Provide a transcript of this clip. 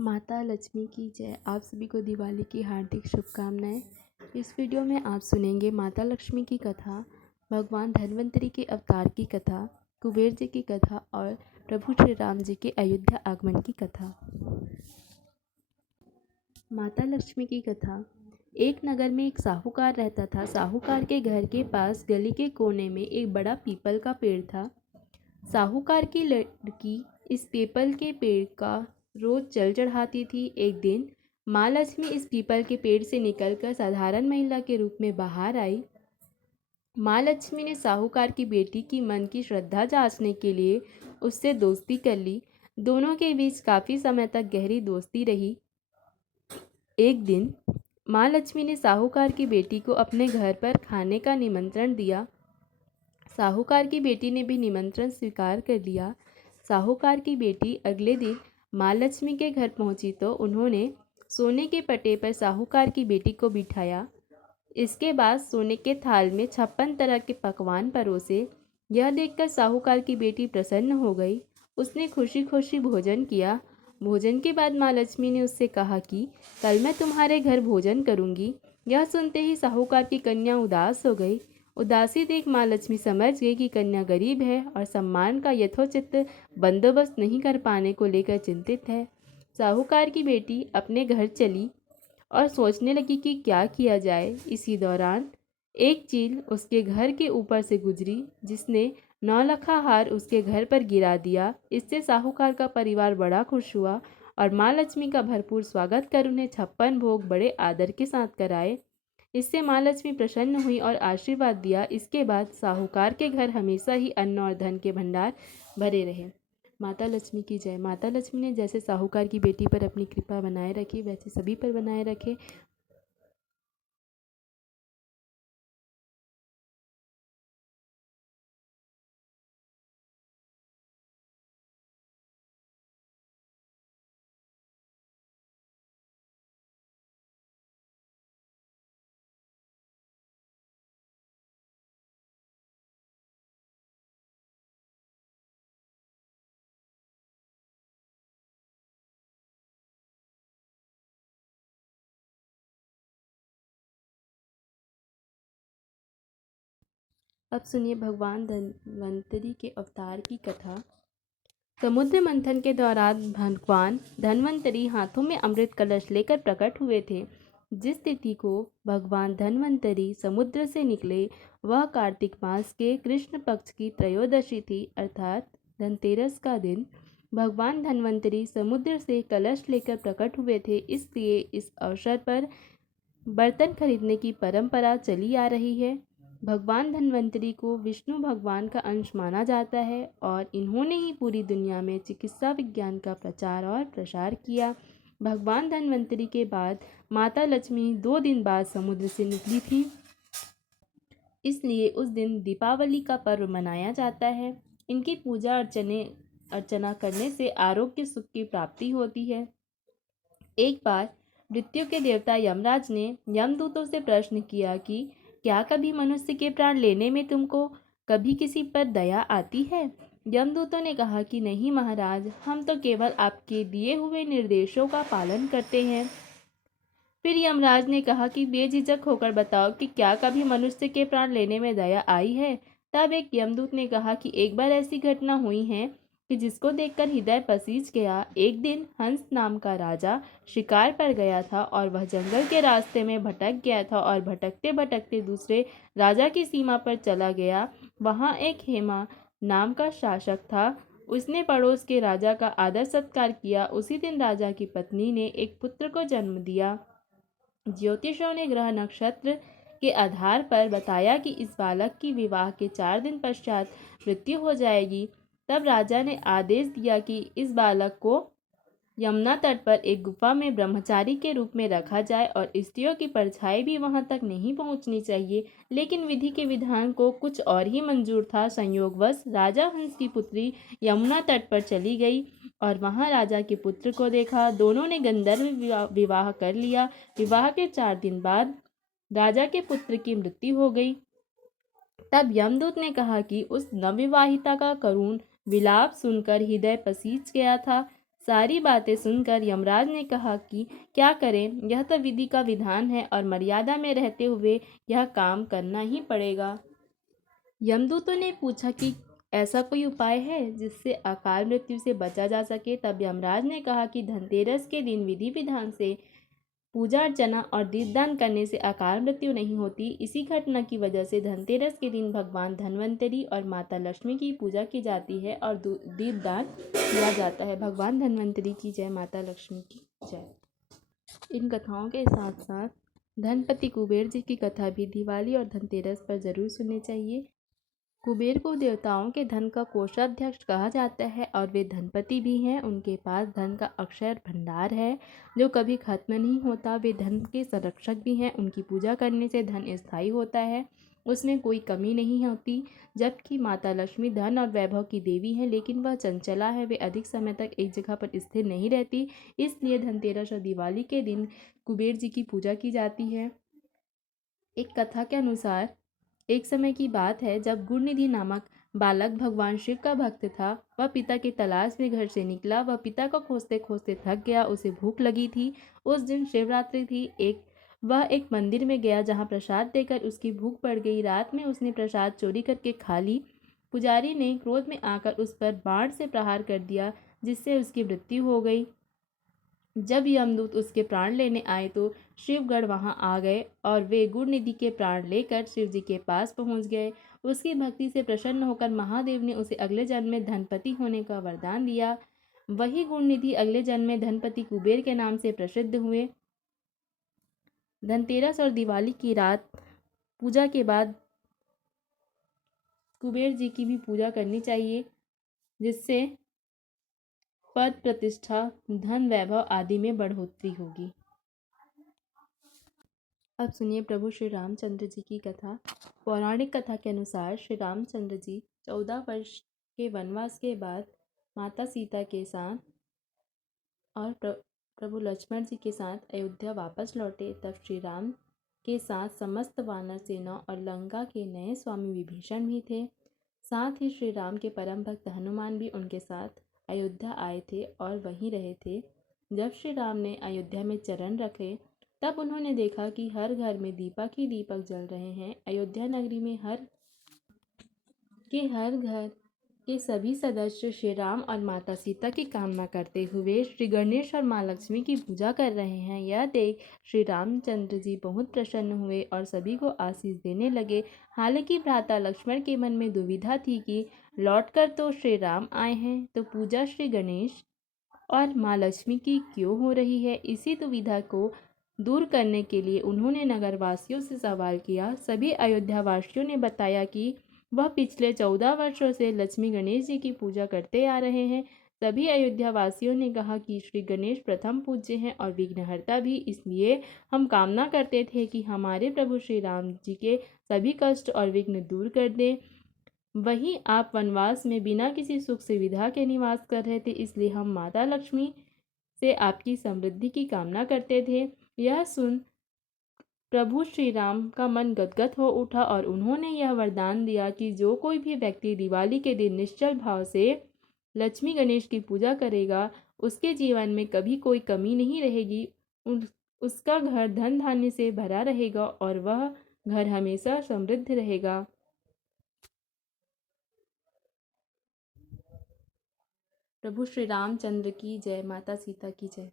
माता लक्ष्मी की जय। आप सभी को दिवाली की हार्दिक शुभकामनाएं। इस वीडियो में आप सुनेंगे माता लक्ष्मी की कथा, भगवान धन्वंतरि के अवतार की कथा, कुबेर जी की कथा और प्रभु श्री राम जी के अयोध्या आगमन की कथा। माता लक्ष्मी की कथा। एक नगर में एक साहूकार रहता था। साहूकार के घर के पास गली के कोने में एक बड़ा पीपल का पेड़ था। साहूकार की लड़की इस पीपल के पेड़ का रोज जल चढ़ाती थी। एक दिन माँ लक्ष्मी इस पीपल के पेड़ से निकलकर साधारण महिला के रूप में बाहर आई। माँ लक्ष्मी ने साहूकार की बेटी की मन की श्रद्धा जांचने के लिए उससे दोस्ती कर ली। दोनों के बीच काफ़ी समय तक गहरी दोस्ती रही। एक दिन माँ लक्ष्मी ने साहूकार की बेटी को अपने घर पर खाने का निमंत्रण दिया। साहूकार की बेटी ने भी निमंत्रण स्वीकार कर लिया। साहूकार की बेटी अगले दिन माँ लक्ष्मी के घर पहुंची तो उन्होंने सोने के पटे पर साहूकार की बेटी को बिठाया। इसके बाद सोने के थाल में 56 तरह के पकवान परोसे। यह देखकर साहूकार की बेटी प्रसन्न हो गई। उसने खुशी खुशी भोजन किया। भोजन के बाद माँ लक्ष्मी ने उससे कहा कि कल मैं तुम्हारे घर भोजन करूंगी। यह सुनते ही साहूकार की कन्या उदास हो गई। उदासी देख माँ लक्ष्मी समझ गई कि कन्या गरीब है और सम्मान का यथोचित बंदोबस्त नहीं कर पाने को लेकर चिंतित है। साहूकार की बेटी अपने घर चली और सोचने लगी कि क्या किया जाए। इसी दौरान एक चील उसके घर के ऊपर से गुजरी, जिसने नौलखा हार उसके घर पर गिरा दिया। इससे साहूकार का परिवार बड़ा खुश हुआ और माँ लक्ष्मी का भरपूर स्वागत कर उन्हें 56 भोग बड़े आदर के साथ कराए। इससे माँ लक्ष्मी प्रसन्न हुई और आशीर्वाद दिया। इसके बाद साहूकार के घर हमेशा ही अन्न और धन के भंडार भरे रहे। माता लक्ष्मी की जय। माता लक्ष्मी ने जैसे साहूकार की बेटी पर अपनी कृपा बनाए रखी, वैसे सभी पर बनाए रखे। अब सुनिए भगवान धन्वंतरि के अवतार की कथा। समुद्र मंथन के दौरान भगवान धन्वंतरि हाथों में अमृत कलश लेकर प्रकट हुए थे। जिस तिथि को भगवान धन्वंतरि समुद्र से निकले वह कार्तिक मास के कृष्ण पक्ष की त्रयोदशी थी, अर्थात धनतेरस का दिन। भगवान धन्वंतरि समुद्र से कलश लेकर प्रकट हुए थे, इसलिए इस अवसर पर बर्तन खरीदने की परंपरा चली आ रही है। भगवान धन्वंतरि को विष्णु भगवान का अंश माना जाता है और इन्होंने ही पूरी दुनिया में चिकित्सा विज्ञान का प्रचार और प्रसार किया। भगवान धन्वंतरि के बाद माता लक्ष्मी 2 दिन बाद समुद्र से निकली थी, इसलिए उस दिन दीपावली का पर्व मनाया जाता है। इनकी पूजा अर्चना करने से आरोग्य सुख की प्राप्ति होती है। एक बार मृत्यु के देवता यमराज ने यमदूतों से प्रश्न किया कि क्या कभी मनुष्य के प्राण लेने में तुमको कभी किसी पर दया आती है? यमदूतों ने कहा कि नहीं महाराज, हम तो केवल आपके दिए हुए निर्देशों का पालन करते हैं। फिर यमराज ने कहा कि बेझिझक होकर बताओ कि क्या कभी मनुष्य के प्राण लेने में दया आई है? तब एक यमदूत ने कहा कि एक बार ऐसी घटना हुई है कि जिसको देखकर हृदय पसीज गया। एक दिन हंस नाम का राजा शिकार पर गया था और वह जंगल के रास्ते में भटक गया था और भटकते भटकते दूसरे राजा की सीमा पर चला गया। वहाँ एक हेमा नाम का शासक था। उसने पड़ोस के राजा का आदर सत्कार किया। उसी दिन राजा की पत्नी ने एक पुत्र को जन्म दिया। ज्योतिषों ने ग्रह नक्षत्र के आधार पर बताया कि इस बालक की विवाह के 4 दिन पश्चात मृत्यु हो जाएगी। तब राजा ने आदेश दिया कि इस बालक को यमुना तट पर एक गुफा में ब्रह्मचारी के रूप में रखा जाए और स्त्रियों की परछाई भी वहां तक नहीं पहुंचनी चाहिए। लेकिन विधि के विधान को कुछ और ही मंजूर था। संयोगवश राजा हंस की पुत्री यमुना तट पर चली गई और वहां राजा के पुत्र को देखा। दोनों ने गंधर्व विवाह कर लिया। विवाह के 4 दिन बाद राजा के पुत्र की मृत्यु हो गई। तब यमदूत ने कहा कि उस नवविवाहिता का करुण विलाप सुनकर हृदय पसीज गया था। सारी बातें सुनकर यमराज ने कहा कि क्या करें, यह तो विधि का विधान है और मर्यादा में रहते हुए यह काम करना ही पड़ेगा। यमदूतों ने पूछा कि ऐसा कोई उपाय है जिससे अकाल मृत्यु से बचा जा सके। तब यमराज ने कहा कि धनतेरस के दिन विधि विधान से पूजा अर्चना और दीपदान करने से अकाल मृत्यु नहीं होती। इसी घटना की वजह से धनतेरस के दिन भगवान धन्वंतरी और माता लक्ष्मी की पूजा की जाती है और दीपदान किया जाता है। भगवान धन्वंतरी की जय, माता लक्ष्मी की जय। इन कथाओं के साथ साथ धनपति कुबेर जी की कथा भी दिवाली और धनतेरस पर जरूर सुननी चाहिए। कुबेर को देवताओं के धन का कोषाध्यक्ष कहा जाता है और वे धनपति भी हैं। उनके पास धन का अक्षय भंडार है जो कभी खत्म नहीं होता। वे धन के संरक्षक भी हैं। उनकी पूजा करने से धन स्थायी होता है, उसमें कोई कमी नहीं होती। जबकि माता लक्ष्मी धन और वैभव की देवी हैं, लेकिन वह चंचला है। वे अधिक समय तक एक जगह पर स्थिर नहीं रहती। इसलिए धनतेरस और दिवाली के दिन कुबेर जी की पूजा की जाती है। एक कथा के अनुसार एक समय की बात है जब गुणनिधि नामक बालक भगवान शिव का भक्त था। वह पिता की तलाश में घर से निकला। वह पिता को खोजते खोजते थक गया। उसे भूख लगी थी। उस दिन शिवरात्रि थी। वह एक मंदिर में गया जहाँ प्रसाद देकर उसकी भूख बढ़ गई। रात में उसने प्रसाद चोरी करके खा ली। पुजारी ने क्रोध में आकर उस पर बाण से प्रहार कर दिया, जिससे उसकी मृत्यु हो गई। जब यमदूत उसके प्राण लेने आए तो शिवगढ़ वहां आ गए और वे गुणनिधि के प्राण लेकर शिव जी के पास पहुंच गए। उसकी भक्ति से प्रसन्न होकर महादेव ने उसे अगले जन्म में धनपति होने का वरदान दिया। वही गुणनिधि अगले जन्म में धनपति कुबेर के नाम से प्रसिद्ध हुए। धनतेरस और दिवाली की रात पूजा के बाद कुबेर जी की भी पूजा करनी चाहिए, जिससे पद प्रतिष्ठा, धन वैभव आदि में बढ़ोतरी होगी। अब सुनिए प्रभु श्री रामचंद्र जी की कथा। पौराणिक कथा के अनुसार श्री रामचंद्र जी 14 वर्ष के वनवास के बाद माता सीता के साथ और प्रभु लक्ष्मण जी के साथ अयोध्या वापस लौटे। तब श्री राम के साथ समस्त वानर सेना और लंका के नए स्वामी विभीषण भी थे। साथ ही श्री राम के परम भक्त हनुमान भी उनके साथ अयोध्या आए थे और वहीं रहे थे। जब श्री राम ने अयोध्या में चरण रखे तब उन्होंने देखा कि हर घर में दीपक ही दीपक जल रहे हैं। अयोध्या नगरी में हर घर के सभी सदस्य श्री राम और माता सीता की कामना करते हुए श्री गणेश और माँ लक्ष्मी की पूजा कर रहे हैं। यह देख श्री रामचंद्र जी बहुत प्रसन्न हुए और सभी को आशीष देने लगे। हालांकि भ्राता लक्ष्मण के मन में दुविधा थी कि लौटकर तो श्री राम आए हैं, तो पूजा श्री गणेश और माँ लक्ष्मी की क्यों हो रही है। इसी दुविधा को दूर करने के लिए उन्होंने नगरवासियों से सवाल किया। सभी अयोध्या वासियों ने बताया कि वह पिछले 14 वर्षों से लक्ष्मी गणेश जी की पूजा करते आ रहे हैं। सभी अयोध्या वासियों ने कहा कि श्री गणेश प्रथम पूज्य हैं और विघ्नहर्ता भी, इसलिए हम कामना करते थे कि हमारे प्रभु श्री राम जी के सभी कष्ट और विघ्न दूर कर दें। वहीं आप वनवास में बिना किसी सुख सुविधा के निवास कर रहे थे, इसलिए हम माता लक्ष्मी से आपकी समृद्धि की कामना करते थे। यह सुन प्रभु श्री राम का मन गदगद हो उठा और उन्होंने यह वरदान दिया कि जो कोई भी व्यक्ति दिवाली के दिन निश्चल भाव से लक्ष्मी गणेश की पूजा करेगा, उसके जीवन में कभी कोई कमी नहीं रहेगी। उसका घर धन धान्य से भरा रहेगा और वह घर हमेशा समृद्ध रहेगा। प्रभु श्री रामचंद्र की जय, माता सीता की जय।